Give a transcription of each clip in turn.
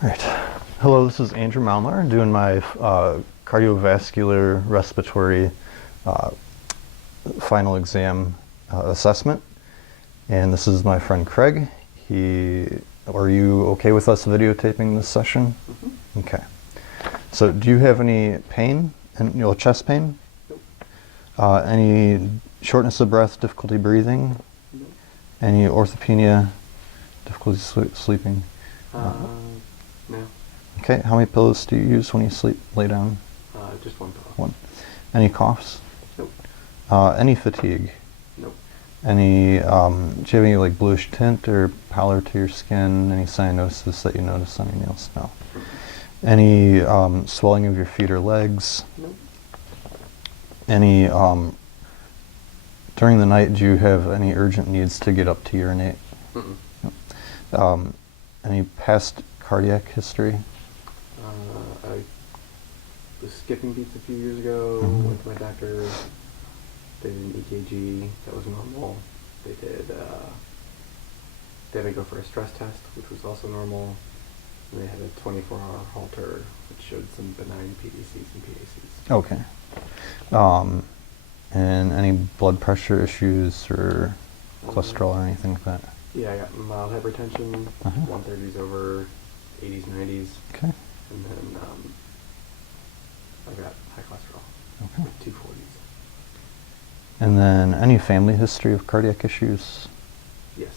All right. Hello, this is Andrew Malmar doing my cardiovascular respiratory uh, final exam assessment. And this is my friend Craig. Are you okay with us videotaping this session? Mm-hmm. Okay. So do you have any pain, chest pain? Nope. Any shortness of breath, difficulty breathing? Nope. Any orthopnea, difficulty sleeping? No. Okay, how many pillows do you use when you lay down? Just one pillow. One. Any coughs? Nope. Any fatigue? Nope. Any, do you have any like bluish tint or pallor to your skin? Any cyanosis that you notice on your nails? No. Any swelling of your feet or legs? Nope. Any, during the night, do you have any urgent needs to get up to urinate? Mm-mm. Nope. Any past cardiac history? I was skipping beats a few years ago, went to my doctor, did an EKG, that was normal. They had me go for a stress test, which was also normal. And they had a 24-hour Holter, which showed some benign PDCs and PACs. Okay. And any blood pressure issues or cholesterol or anything like that? Yeah, I got mild hypertension, 130s over 80s, 90s. Okay. And then I got high cholesterol, Okay. like 240s. And then any family history of cardiac issues? Yes.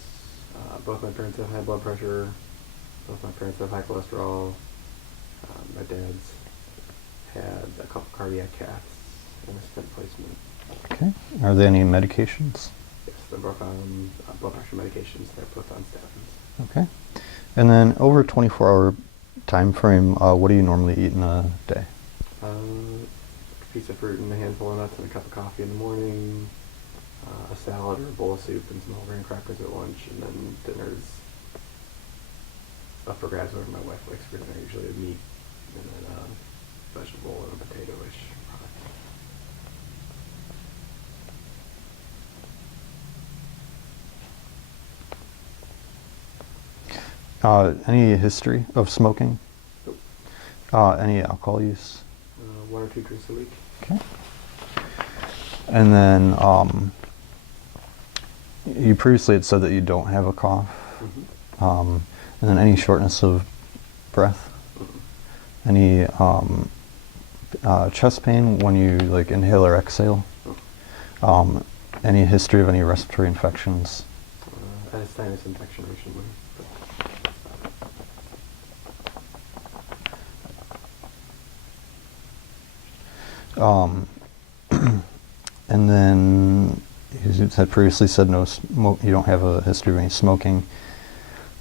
Both my parents have high blood pressure. Both my parents have high cholesterol. My dad's had a couple cardiac caths and a stent placement. Okay. Are there any medications? Yes, they're both on blood pressure medications. They're both on statins. Okay. And then over a 24-hour time frame, what do you normally eat in a day? A piece of fruit and a handful of nuts and a cup of coffee in the morning, a salad or a bowl of soup and some whole grain crackers at lunch, and then dinner's up for grabs whatever my wife likes for dinner, usually a meat and then a vegetable and a potato-ish product. Any history of smoking? Nope. Any alcohol use? 1 or 2 drinks a week. Okay. And then you previously had said that you don't have a cough. Mm-hmm. And then any shortness of breath? Mm-hmm. Any chest pain when you like inhale or exhale? Mm-hmm. Any history of any respiratory infections? I had a sinus infection recently. And then you had previously said you don't have a history of any smoking.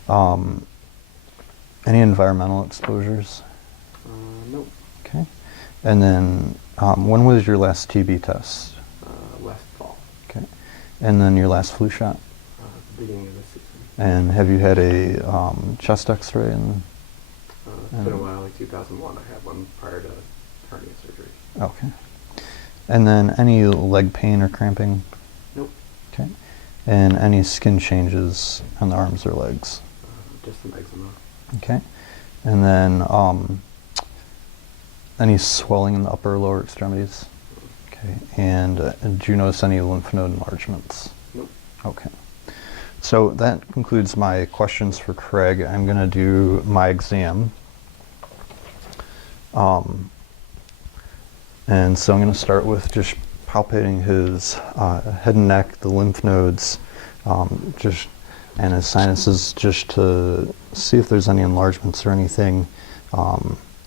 Any environmental exposures? Nope. Okay. And then when was your last TB test? Last fall. Okay. And then your last flu shot? At the beginning of the season. And have you had a chest x-ray? It's been a while, like 2001. I had one prior to hernia surgery. Okay. And then any leg pain or cramping? Nope. Okay. And any skin changes on the arms or legs? Just some eczema. Okay. And then any swelling in the upper or lower extremities? Okay. And did you notice any lymph node enlargements? Nope. Okay. So that concludes my questions for Craig. I'm going to do my exam. And so I'm going to start with just palpating his head and neck, the lymph nodes, and his sinuses, just to see if there's any enlargements or anything.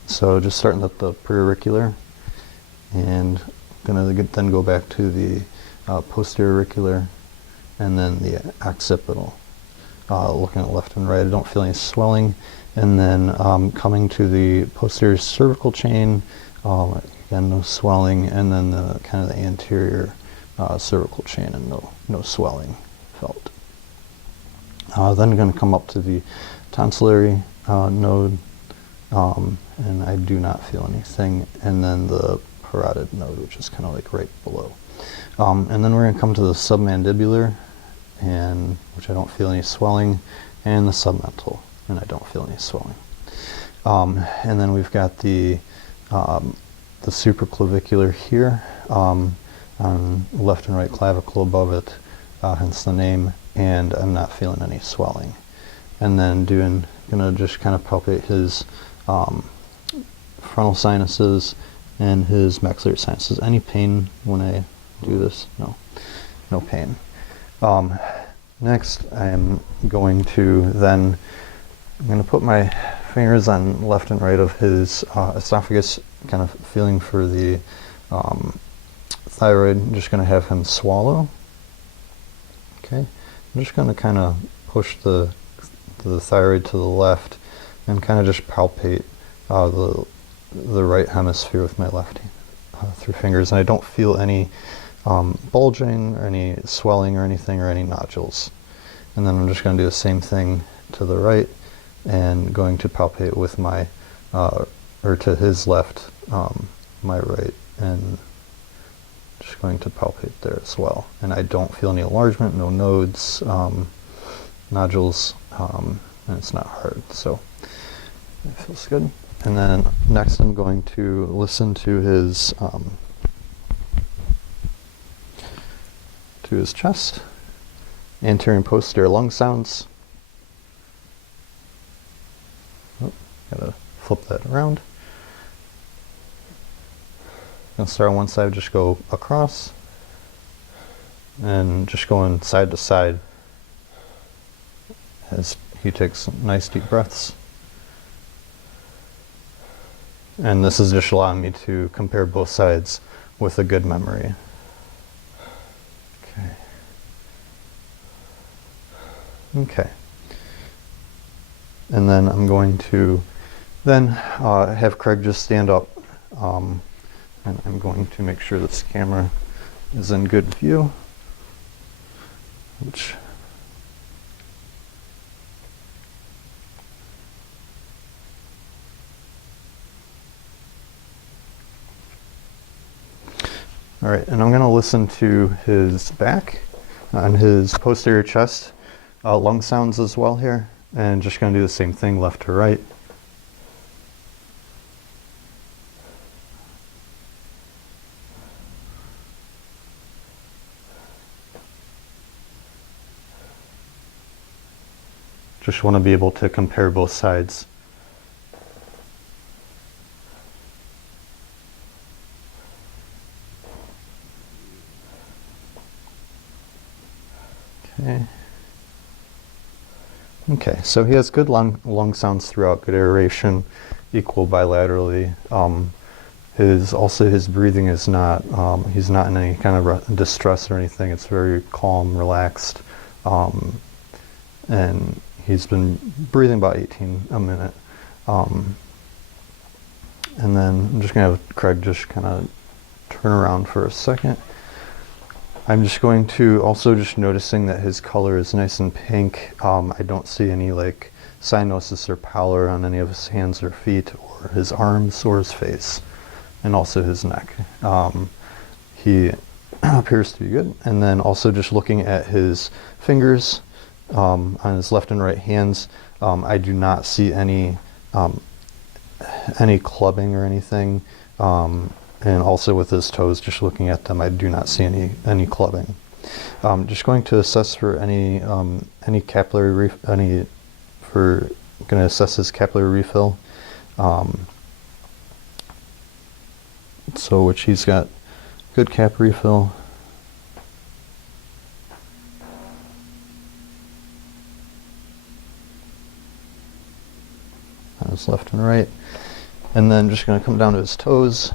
So just starting at the preauricular, and going to then go back to the posterior auricular, and then the occipital. Looking at left and right, I don't feel any swelling. And then coming to the posterior cervical chain, again, no swelling, and then the kind of the anterior cervical chain, and no swelling felt. Then going to come up to the tonsillary node, and I do not feel anything, and then the parotid node, which is kind of like right below. And then we're going to come to the submandibular, which I don't feel any swelling, and the submental, and I don't feel any swelling. And then we've got the supraclavicular here, on left and right clavicle above it, hence the name, and I'm not feeling any swelling. And then gonna just kind of palpate his frontal sinuses and his maxillary sinuses. Any pain when I do this? No, no pain. Next, I'm going to put my fingers on left and right of his esophagus, kind of feeling for the thyroid. I'm just going to have him swallow. Okay, I'm just going to kind of push the thyroid to the left and kind of just palpate the right hemisphere with my left hand through fingers, and I don't feel any bulging or any swelling or anything or any nodules. And then I'm just going to do the same thing to the right and going to palpate with my or to his left, my right, and just going to palpate there as well. And I don't feel any enlargement, no nodes, nodules, and it's not hard, so it feels good. And then next I'm going to listen to his chest, anterior and posterior lung sounds. Oh, gotta flip that around. Gonna start on one side, just go across, and just going side to side as he takes nice deep breaths. And this is just allowing me to compare both sides with a good memory. Okay. Okay. And then I'm going to have Craig just stand up, and I'm going to make sure this camera is in good view, which all right, and I'm going to listen to his back and his posterior chest lung sounds as well here, and just going to do the same thing left to right. Just want to be able to compare both sides. Okay. Okay, so he has good lung sounds throughout, good aeration, equal bilaterally. His breathing is not, he's not in any kind of distress or anything. It's very calm, relaxed, and he's been breathing about 18 a minute. And then I'm just going to have Craig just kind of turn around for a second. I'm just going to also just noticing that his color is nice and pink. I don't see any like cyanosis or pallor on any of his hands or feet or his arms or his face, and also his neck. He appears to be good. And then also just looking at his fingers on his left and right hands, I do not see any clubbing or anything. And also with his toes, just looking at them, I do not see any clubbing. Just going to assess for any capillary going to assess his capillary refill. So which he's got good cap refill. On his left and right. And then just going to come down to his toes.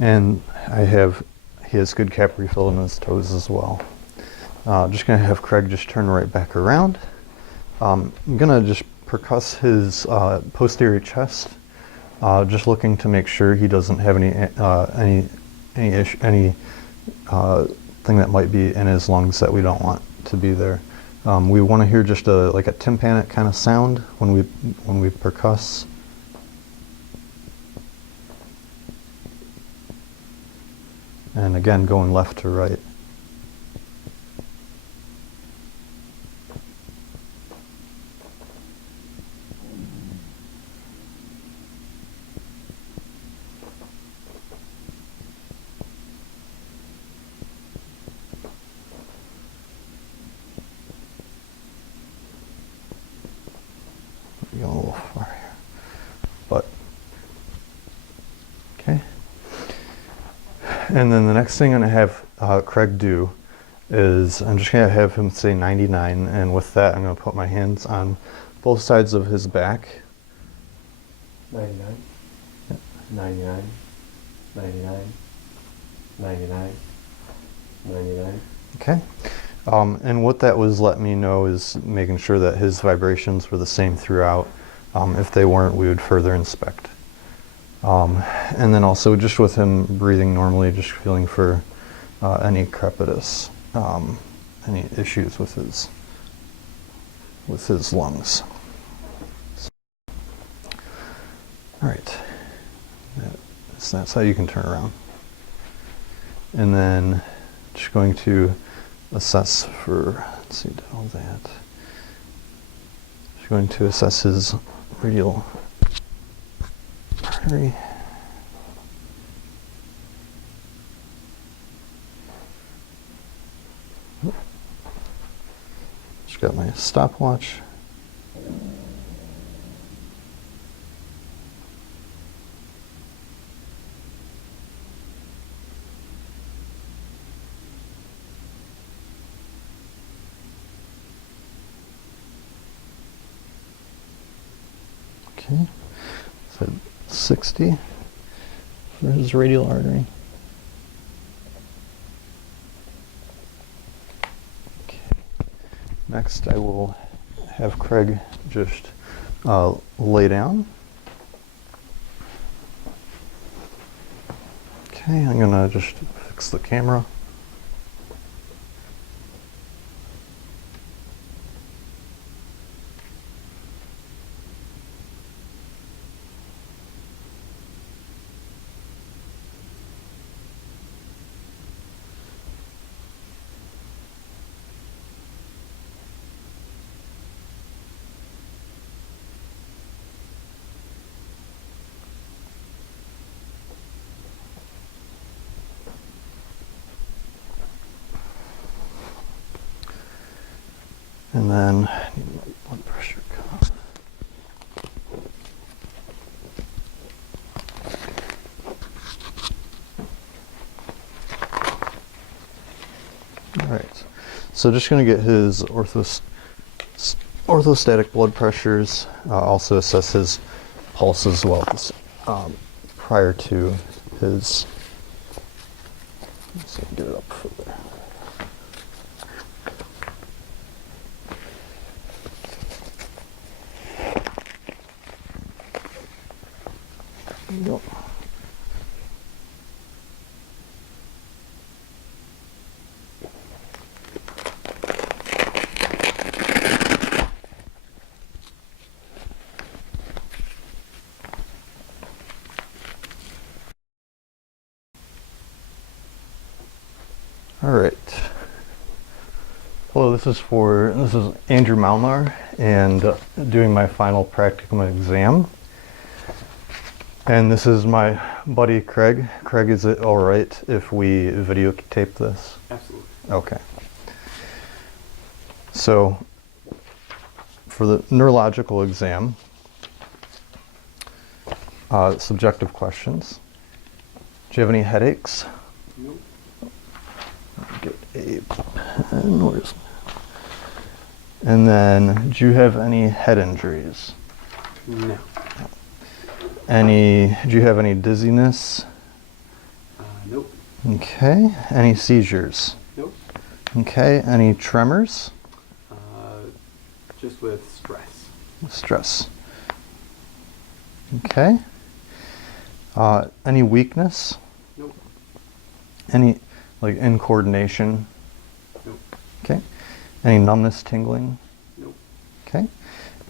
And he has good cap refill in his toes as well. Just going to have Craig just turn right back around. I'm going to just percuss his posterior chest, just looking to make sure he doesn't have anything that might be in his lungs that we don't want to be there. We want to hear just like a tympanic kind of sound when we percuss. And again, going left to right. Going a little far here, but okay. And then the next thing I'm going to have Craig do is I'm just going to have him say 99, and with that I'm going to put my hands on both sides of his back. 99, 99, 99, 99, 99. Okay. And what that was letting me know is making sure that his vibrations were the same throughout. If they weren't, we would further inspect. And then also just with him breathing normally, just feeling for any crepitus, any issues with his lungs. All right, that's how you can turn around. And then just going to assess for, let's see, did all that. Just going to assess his radial artery. Just got my stopwatch. Okay, so 60 for his radial artery. Okay. Next, I will have Craig just lay down. Okay, I'm gonna just fix the camera. And then I need my blood pressure cuff. All right, so just going to get his orthostatic blood pressures, also assess his pulse as well prior to his, let's see, get it up further. Yep. All right. Hello, this is Andrew Malnar, and doing my final practicum exam. And this is my buddy Craig. Craig, is it all right if we videotape this? Absolutely. Okay. So, for the neurological exam, subjective questions. Do you have any headaches? Nope. Get a pen. And then, do you have any head injuries? No. Do you have any dizziness? Nope. Okay. Any seizures? Nope. Okay. Any tremors? Just with stress. Stress. Okay. Any weakness? Nope. Any, like, incoordination? Nope. Okay. Any numbness, tingling? Nope. Okay.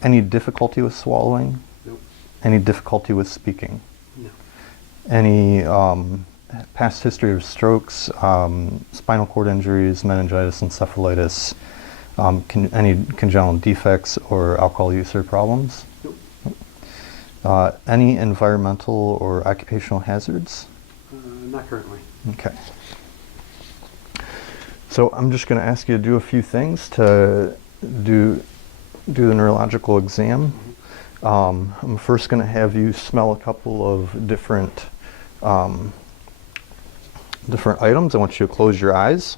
Any difficulty with swallowing? Nope. Any difficulty with speaking? No. Any past history of strokes, spinal cord injuries, meningitis, encephalitis, any congenital defects or alcohol use or problems? Nope. Any environmental or occupational hazards? Not currently. Okay. So I'm just going to ask you to do a few things to do the neurological exam. I'm first going to have you smell a couple of different items. I want you to close your eyes.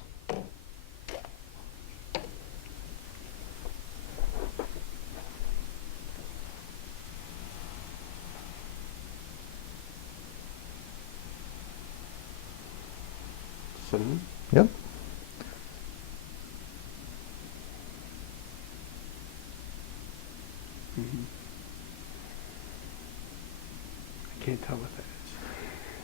Cinnamon. Yep. I can't tell what that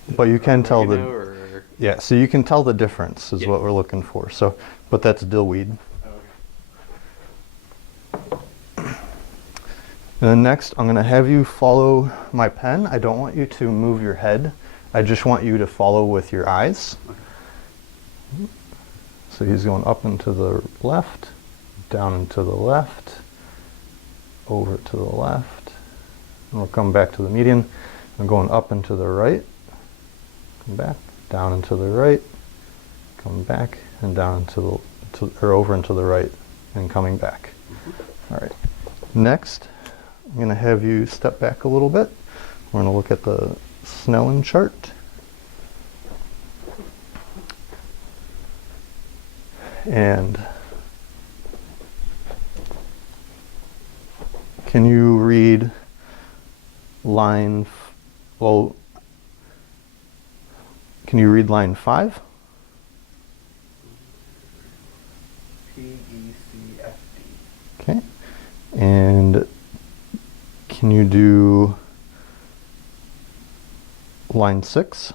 is. But you can tell Oregano the or... yeah. So you can tell the difference is Yeah. what we're looking for. So, but that's dillweed. Oh, okay. And then next, I'm going to have you follow my pen. I don't want you to move your head. I just want you to follow with your eyes. Okay. So he's going up and to the left, down and to the left, over to the left, and we'll come back to the median. I'm going up and to the right, come back, down and to the right, come back, and down and or over and to the right, and coming back. All right. Next, I'm going to have you step back a little bit. We're going to look at the Snellen chart. And can you read line, can you read line 5? PECFD. Okay. And can you do line 6?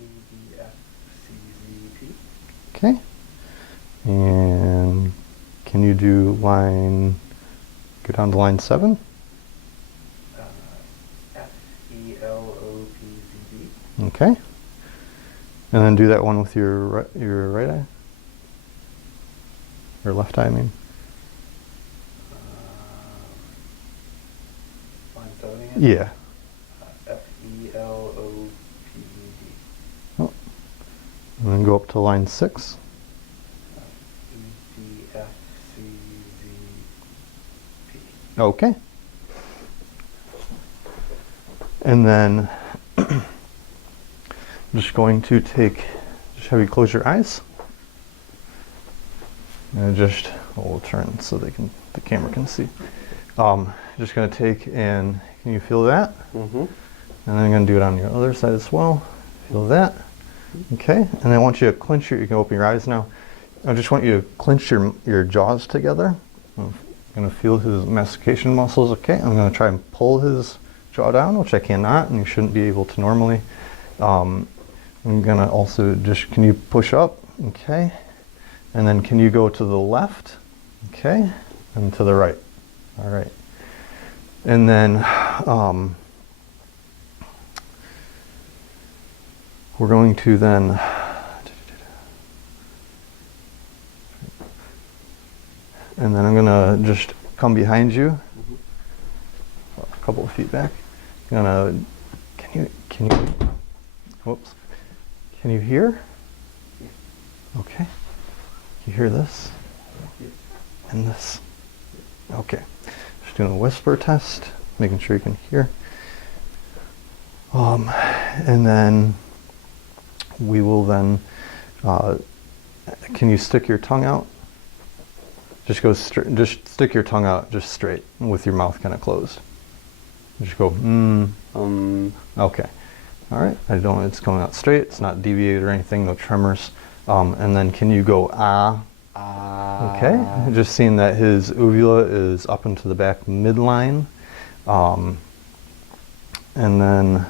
EDFCZP. Okay. And can you do go down to line 7? FELOPZB. Okay. And then do that one with your right eye? Or left eye, I mean. Line 7 again? Yeah. FELOPZD. Oh. And then go up to line 6. EDFCZP. Okay. And then I'm just going to just have you close your eyes. And we'll turn so the camera can see. Just going to take and can you feel that? Mm-hmm. And then I'm going to do it on your other side as well. Feel that. Okay. And I want you to clench you can open your eyes now. I just want you to clench your jaws together. I'm going to feel his mastication muscles. Okay. I'm going to try and pull his jaw down, which I cannot, and you shouldn't be able to normally. I'm going to also can you push up? Okay. And then can you go to the left? Okay. And to the right. All right. And then we're going to then and then I'm going to just come behind you a couple of feet back. I'm going to whoops. Can you hear? Okay. You hear this? And this? Okay. Just doing a whisper test, making sure you can hear. And then we will then, can you stick your tongue out? Just go straight, just stick your tongue out just straight with your mouth kind of closed. Just go, Okay. All right. It's coming out straight. It's not deviated or anything, no tremors. And then can you go, ah? Okay. Just seeing that his uvula is up into the back midline. And then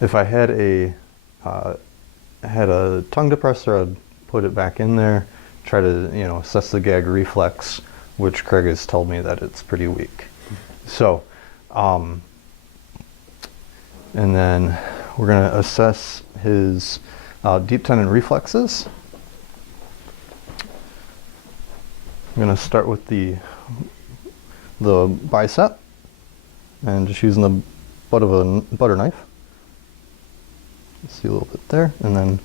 if I had a tongue depressor, I'd put it back in there, try to, you know, assess the gag reflex, which Craig has told me that it's pretty weak. So, and then we're going to assess his deep tendon reflexes. I'm going to start with the bicep and just using the butt of a butter knife. See a little bit there, and then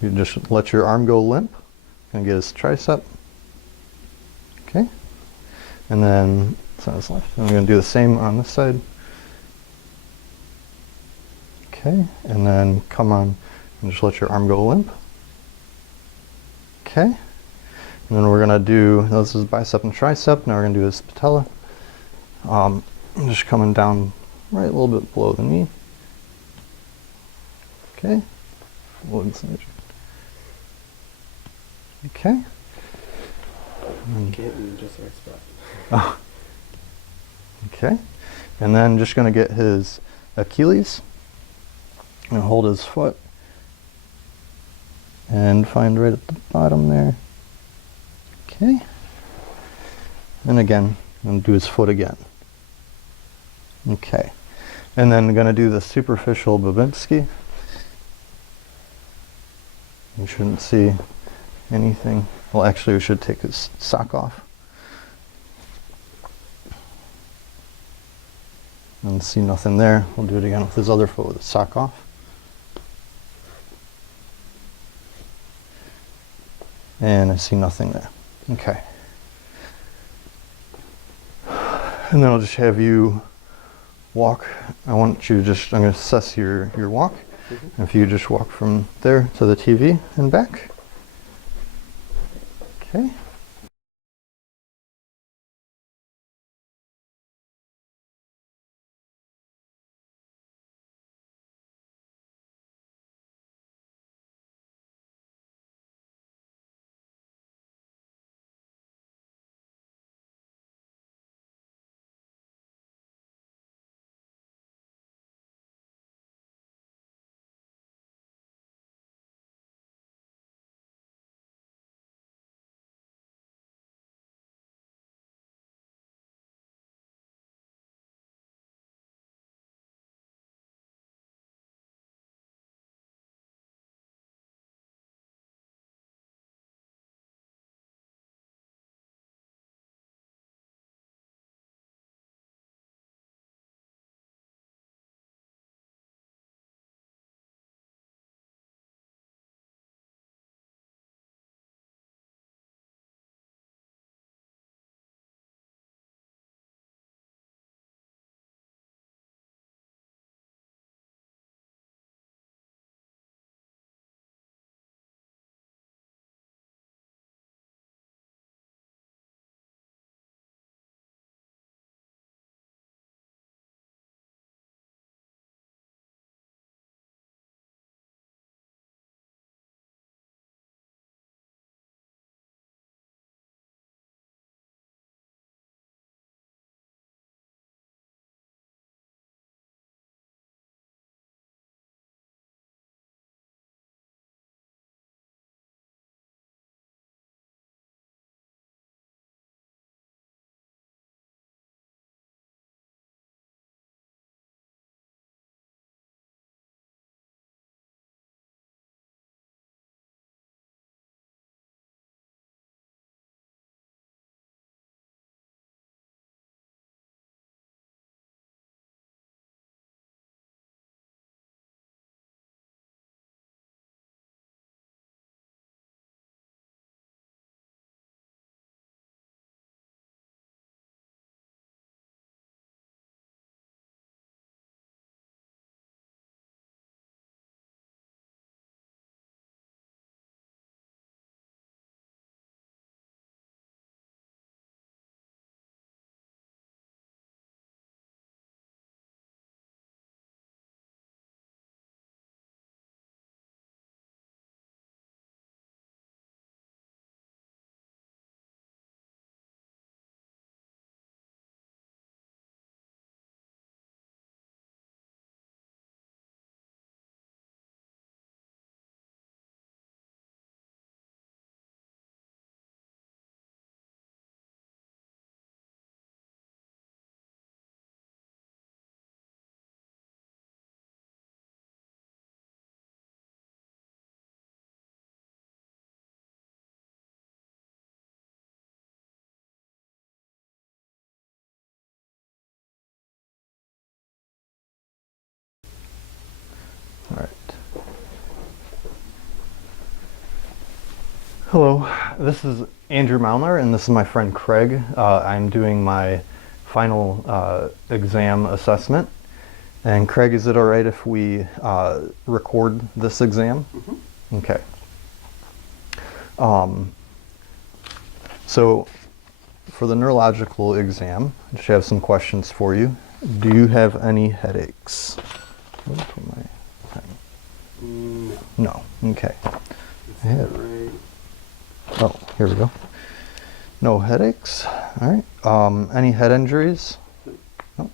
you just let your arm go limp and get his tricep. Okay, and then it's on his left. And I'm going to do the same on this side. Okay, and then come on and just let your arm go limp. Okay, and then we're going to do, this is bicep and tricep. Now we're going to do his patella. Just coming down right a little bit below the knee. Okay. Okay. Can't just expect. Oh. Okay. And then just going to get his Achilles and hold his foot and find right at the bottom there. Okay. And again, I'm going to do his foot again. Okay. And then I'm going to do the superficial Babinski. You shouldn't see anything. Well, actually, we should take his sock off. And see nothing there. We'll do it again with his other foot with the sock off. And I see nothing there. Okay. And then I'll just have you walk. I want you to just, I'm going to assess your walk. Mm-hmm. If you just walk from there to the TV and back. Okay. Hello, this is Andrew Malnar, and this is my friend Craig. I'm doing my final exam assessment. And Craig, is it all right if we record this exam? Mm-hmm. Okay. So, for the neurological exam, I just have some questions for you. Do you have any headaches? Let me put my pen. No. No. Okay. Is I that have. right? Oh, here we go. No headaches. All right. Any head injuries? No.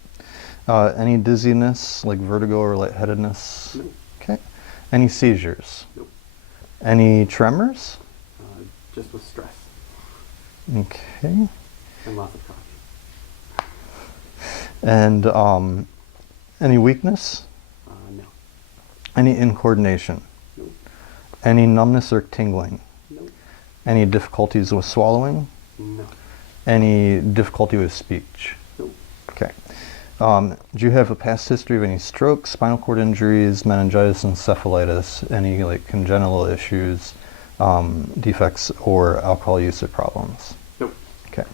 No. Any dizziness, like vertigo or lightheadedness? No. Okay. Any seizures? Nope. Any tremors? Just with stress Okay. and lots of coffee. And any weakness? No. Any incoordination? Nope. Any numbness or tingling? Nope. Any difficulties with swallowing? No. Any difficulty with speech? Nope. Okay. Do you have a past history of any strokes, spinal cord injuries, meningitis, encephalitis, any like congenital issues, defects, or alcohol use or problems? Nope. Okay.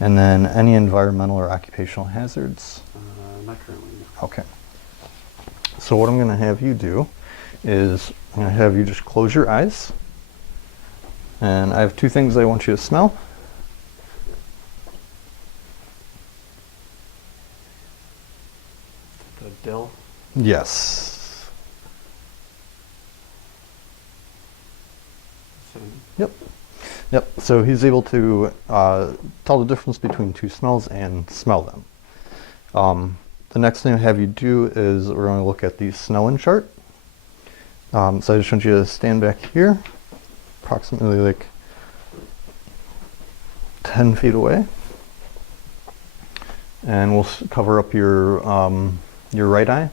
And then any environmental or occupational hazards? Not currently, no. Okay. So what I'm going to have you do is I'm going to have you just close your eyes. And I have two things I want you to smell. The dill. Yes. Cinnamon. Yep. Yep. So he's able to tell the difference between two smells and smell them. The next thing I have you do is we're going to look at the Snellen chart. So I just want you to stand back here, approximately like 10 feet away. And we'll cover up your right eye.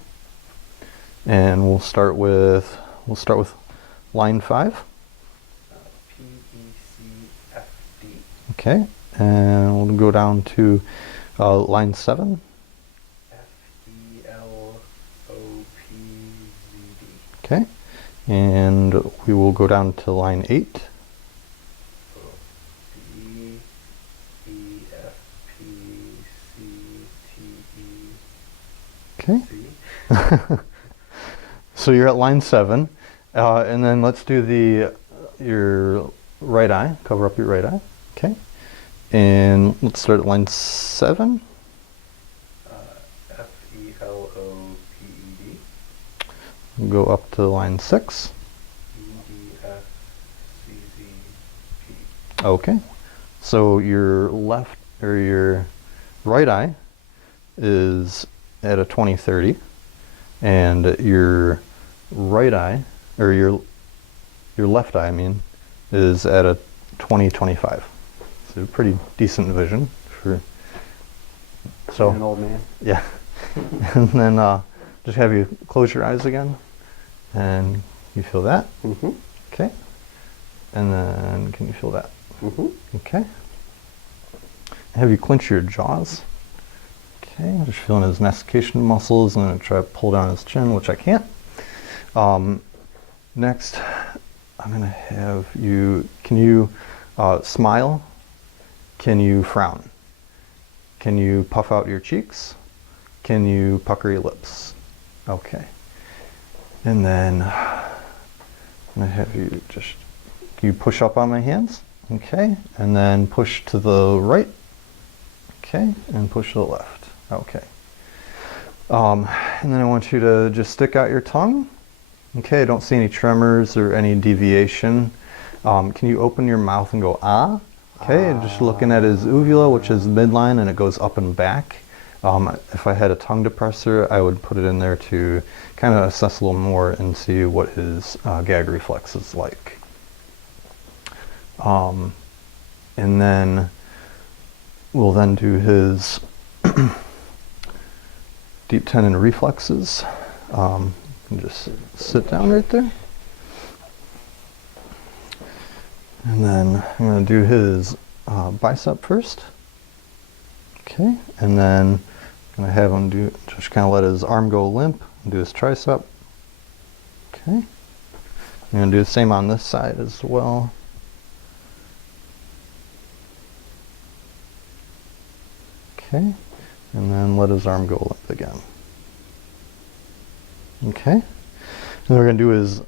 And we'll start with line 5. PECFD. Okay. And we'll go down to line 7. FELOPZD. Okay. And we will go down to line 8. Okay. So you're at line 7. And then let's do your right eye. Cover up your right eye. Okay. And let's start at line 7. FELOPED. Go up to line 6. EDFCZP. Okay. So your your right eye is at a 20/30, and your right eye, or your left eye, I mean, is at a 20/25. So pretty decent vision for. So an old man. yeah, and then just have you close your eyes again, and you feel that. Mm-hmm. Okay, and then can you feel that? Mm-hmm. Okay. Have you clench your jaws? Okay, just feeling his mastication muscles, and I'm going to try to pull down his chin, which I can't. Next, I'm going to have you, can you smile? Can you frown? Can you puff out your cheeks? Can you pucker your lips? Okay. And then I'm going to have you just, can you push up on my hands? Okay, and then push to the right. Okay, and push to the left. Okay. And then I want you to just stick out your tongue. Okay, I don't see any tremors or any deviation. Can you open your mouth and go, ah? Okay, and just looking at his uvula, which is midline, and it goes up and back. If I had a tongue depressor, I would put it in there to kind of assess a little more and see what his gag reflex is like. And then we'll then do his deep tendon reflexes. And just sit down right there. And then I'm going to do his bicep first. Okay, and then I'm going to have him just kind of let his arm go limp and do his tricep. Okay. I'm going to do the same on this side as well. Okay, and then let his arm go limp again. Okay, and we're going to do his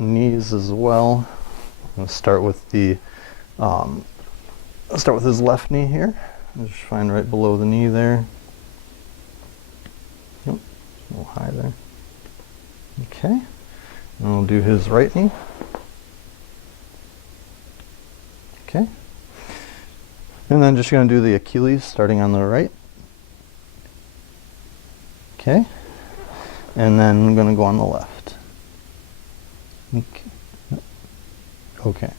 knees as well. I'm going to start with the start with his left knee here. Just find right below the knee there. Yep, a little high there. Okay, and we'll do his right knee. Okay, and then just going to do the Achilles starting on the right. Okay, and then I'm going to go on the left. Okay, okay.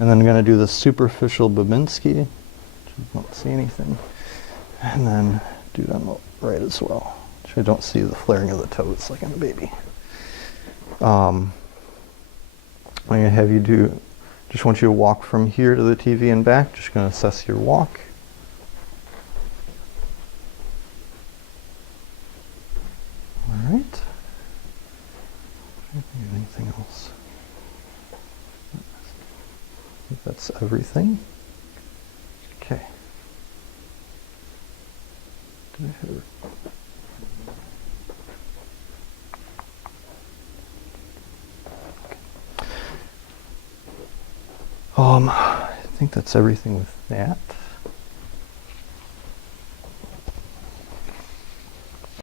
And then I'm going to do the superficial Babinski. Don't see anything. And then do it on the right as well. I don't see the flaring of the toes like in a baby. I'm going to have you do, just want you to walk from here to the TV and back. Just going to assess your walk. All right. Anything else? I think that's everything. Okay. Did I hit it? I think that's everything with that.